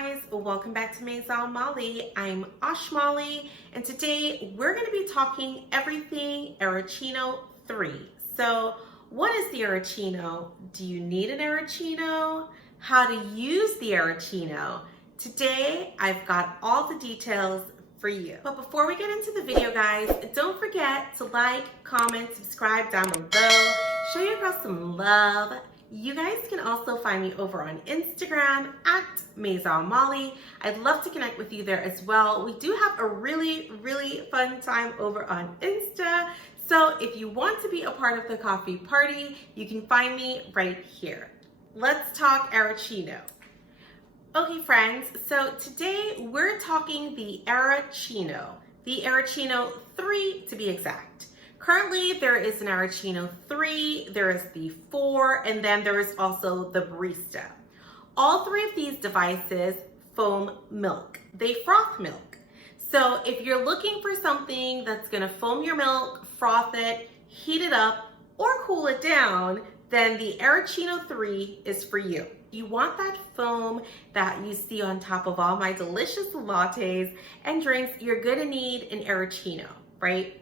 guys, welcome back to Maison Malli. I'm Malli, and today we're going to be talking everything Aeroccino 3. So what is the Aeroccino? Do you need an Aeroccino? How to use the Aeroccino? Today I've got all the details for you. But before we get into the video, guys, don't forget to like, comment, subscribe down below, show your girl some love. You guys can also find me over on Instagram at Maison Malli. I'd love to connect with you there as well. We do have a really fun time over on Insta. So if you want to be a part of the coffee party, you can find me right here. Let's talk Aeroccino. Okay friends, so today we're talking the Aeroccino 3 to be exact. Currently, there is an Aeroccino 3, there is the 4, and then there is also the Barista. All three of these devices foam milk. They froth milk. So if you're looking for something that's gonna foam your milk, froth it, heat it up, or cool it down, then the Aeroccino 3 is for you. You want that foam that you see on top of all my delicious lattes and drinks, you're gonna need an Aeroccino, right?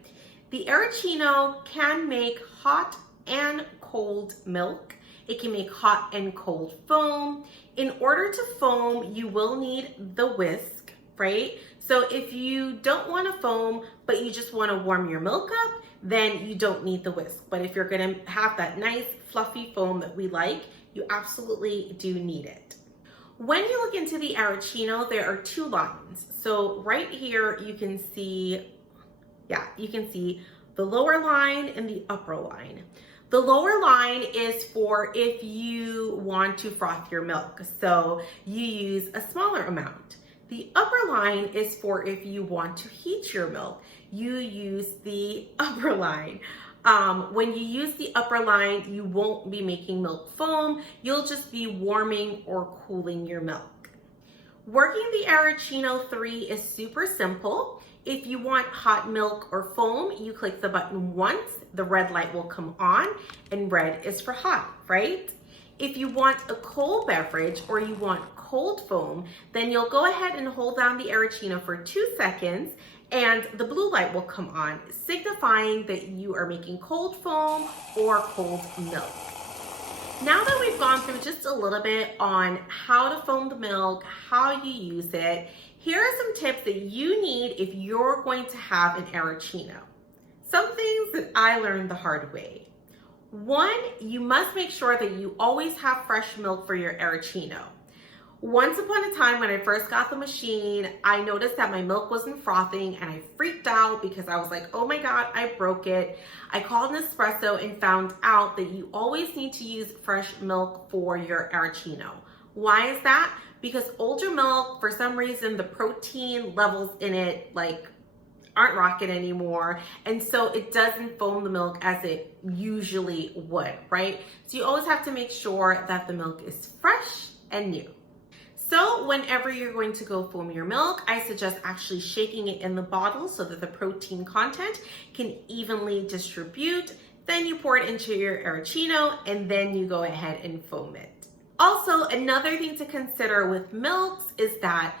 The Aeroccino can make hot and cold milk. It can make hot and cold foam. In order to foam, you will need the whisk, right? So if you don't want to foam, but you just want to warm your milk up, then you don't need the whisk. But if you're going to have that nice fluffy foam that we like, you absolutely do need it. When you look into the Aeroccino, there are two lines. So right here, you can see the lower line and the upper line. The lower line is for if you want to froth your milk, so you use a smaller amount. The upper line is for if you want to heat your milk, you use the upper line. When you use the upper line, you won't be making milk foam, you'll just be warming or cooling your milk. Working the Aeroccino 3 is super simple. If you want hot milk or foam, you click the button once, the red light will come on, and red is for hot, right? If you want a cold beverage or you want cold foam, then you'll go ahead and hold down the Aeroccino for 2 seconds, and the blue light will come on, signifying that you are making cold foam or cold milk. Now that we've gone through just a little bit on how to foam the milk, how you use it, here are some tips that you need if you're going to have an Aeroccino. Some things that I learned the hard way. One, you must make sure that you always have fresh milk for your Aeroccino. Once upon a time when I first got the machine, I noticed that my milk wasn't frothing and I freaked out because I was like, oh my God, I broke it. I called Nespresso and found out that you always need to use fresh milk for your Aeroccino. Why is that? Because older milk, for some reason, the protein levels in it aren't rocking anymore. And so it doesn't foam the milk as it usually would, right? So you always have to make sure that the milk is fresh and new. So whenever you're going to go foam your milk, I suggest actually shaking it in the bottle so that the protein content can evenly distribute. Then you pour it into your Aeroccino and then you go ahead and foam it. Also, another thing to consider with milks is that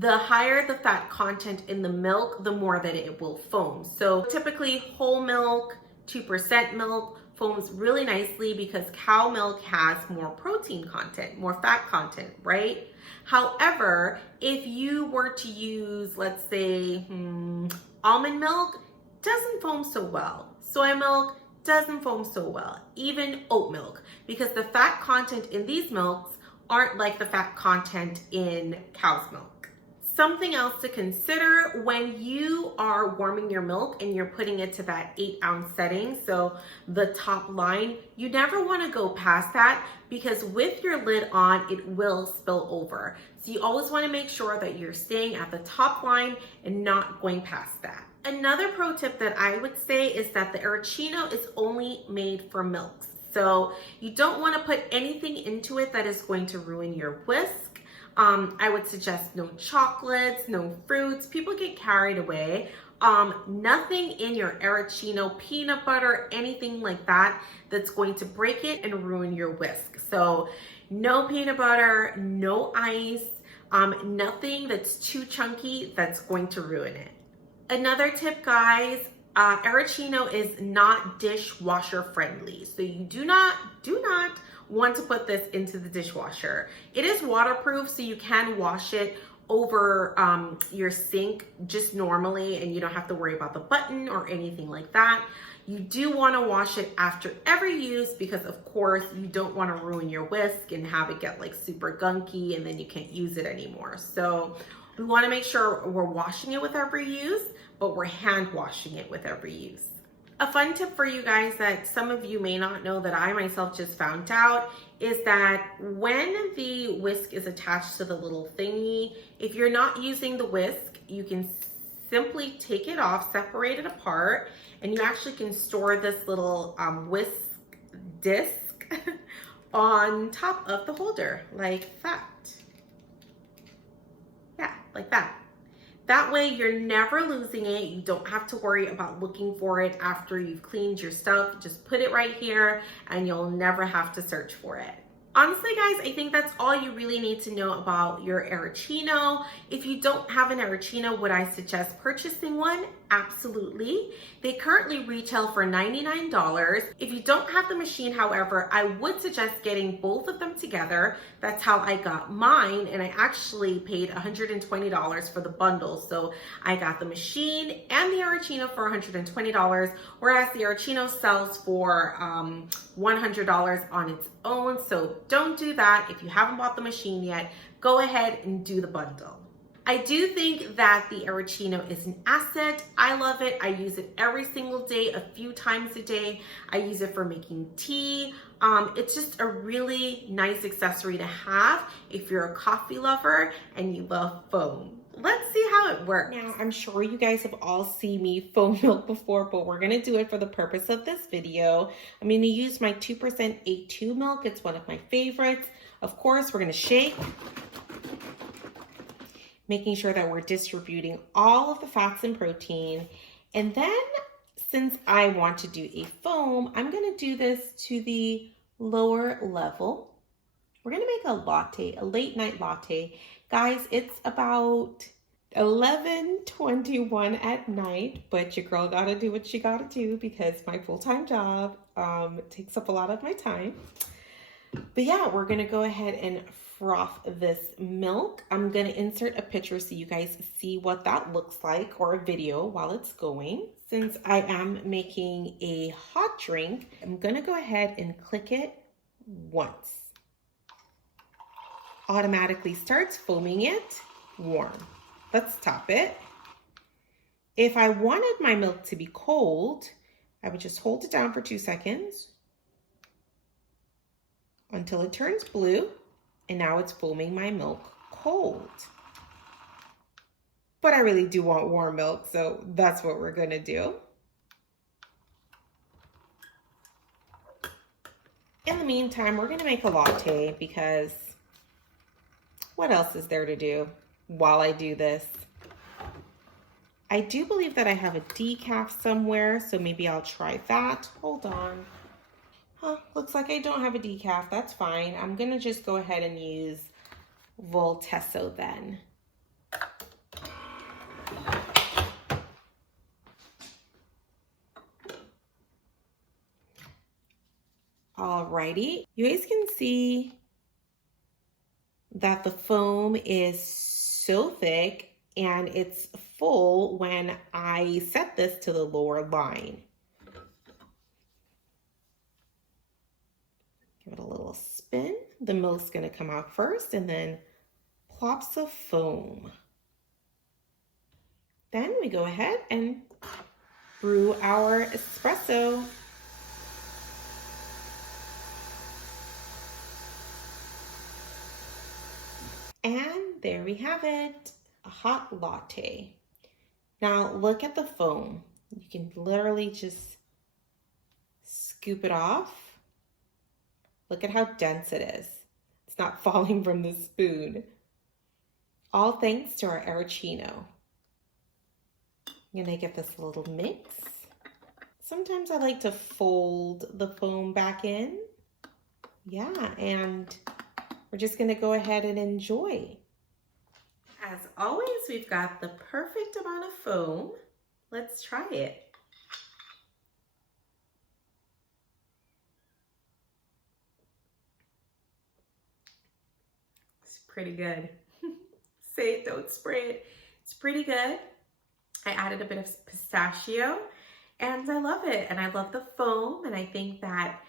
the higher the fat content in the milk, the more that it will foam. So typically whole milk, 2% milk foams really nicely because cow milk has more protein content, more fat content, right? However, if you were to use, let's say, almond milk, doesn't foam so well. Soy milk doesn't foam so well, even oat milk, because the fat content in these milks aren't like the fat content in cow's milk. Something else to consider when you are warming your milk and you're putting it to that 8-ounce setting, so the top line, you never want to go past that because with your lid on, it will spill over. So you always want to make sure that you're staying at the top line and not going past that. Another pro tip that I would say is that the Aeroccino is only made for milks. So you don't want to put anything into it that is going to ruin your whisk. I would suggest no chocolates, no fruits. People get carried away. Nothing in your Aeroccino, peanut butter, anything like that, that's going to break it and ruin your whisk. So no peanut butter, no ice, Nothing that's too chunky that's going to ruin it. Another tip, guys, Aeroccino is not dishwasher friendly. So you do not want to put this into the dishwasher. It is waterproof, so you can wash it over your sink just normally, and you don't have to worry about the button or anything like that. You do want to wash it after every use because, of course, you don't want to ruin your whisk and have it get like super gunky and then you can't use it anymore. So we want to make sure we're washing it with every use, but we're hand washing it with every use. A fun tip for you guys that some of you may not know that I myself just found out is that when the whisk is attached to the little thingy, if you're not using the whisk, you can simply take it off, separate it apart, and you actually can store this little whisk disc on top of the holder like that. Yeah, like that. That way you're never losing it. You don't have to worry about looking for it after you've cleaned your stuff. Just put it right here and you'll never have to search for it. Honestly, guys, I think that's all you really need to know about your Aeroccino. If you don't have an Aeroccino, would I suggest purchasing one? Absolutely. They currently retail for $99. If you don't have the machine, however, I would suggest getting both of them together. That's how I got mine, and I actually paid $120 for the bundle. So I got the machine and the Aeroccino for $120, whereas the Aeroccino sells for $100 on its own. So don't do that. If you haven't bought the machine yet, go ahead and do the bundle. I do think that the Aeroccino is an asset. I love it. I use it every single day, a few times a day. I use it for making tea. It's just a really nice accessory to have if you're a coffee lover and you love foam. Let's see how it works. Now, I'm sure you guys have all seen me foam milk before, but we're gonna do it for the purpose of this video. I'm gonna use my 2% A2 milk. It's one of my favorites. Of course, we're gonna shake, making sure that we're distributing all of the fats and protein. And then, since I want to do a foam, I'm gonna do this to the lower level. We're gonna make a latte, a late night latte. Guys, it's about 11:21 at night, but your girl gotta do what she gotta do because my full-time job takes up a lot of my time. But yeah, we're gonna go ahead and froth this milk. I'm gonna insert a picture so you guys see what that looks like, or a video while it's going. Since I am making a hot drink, I'm gonna go ahead and click it once. Automatically starts foaming it warm. Let's top it. If I wanted my milk to be cold, I would just hold it down for 2 seconds until it turns blue, and now it's foaming my milk cold. But I really do want warm milk, so that's what we're gonna do. In the meantime, we're gonna make a latte because what else is there to do while I do this? I do believe that I have a decaf somewhere, so maybe I'll try that. Hold on. Looks like I don't have a decaf. That's fine. I'm gonna just go ahead and use Voltesso then. Alrighty, you guys can see that the foam is so thick and it's full when I set this to the lower line. Give it a little spin. The milk's gonna come out first and then plops of foam. Then we go ahead and brew our espresso. And there we have it, a hot latte. Now look at the foam. You can literally just scoop it off. Look at how dense it is. It's not falling from the spoon. All thanks to our Aeroccino. I'm gonna get this little mix. Sometimes I like to fold the foam back in. Yeah, and we're just gonna go ahead and enjoy. we've got the perfect amount of foam. Let's try it. It's pretty good. Say it, don't spray it. It's pretty good. I added a bit of pistachio and I love it. And I love the foam. And I think that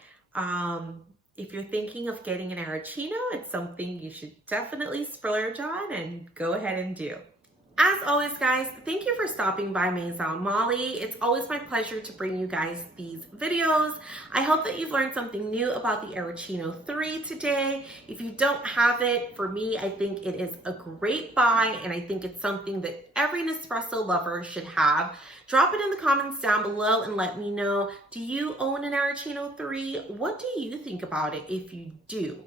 if you're thinking of getting an Aeroccino, it's something you should definitely splurge on and go ahead and do. As always, guys, thank you for stopping by Maison Malli. It's always my pleasure to bring you guys these videos. I hope that you've learned something new about the Aeroccino 3 today. If you don't have it, for me, I think it is a great buy, and I think it's something that every Nespresso lover should have. Drop it in the comments down below and let me know, do you own an Aeroccino 3? What do you think about it if you do?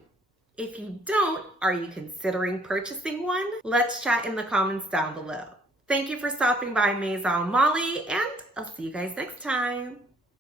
If you don't, are you considering purchasing one? Let's chat in the comments down below. Thank you for stopping by Maison Malli, and I'll see you guys next time.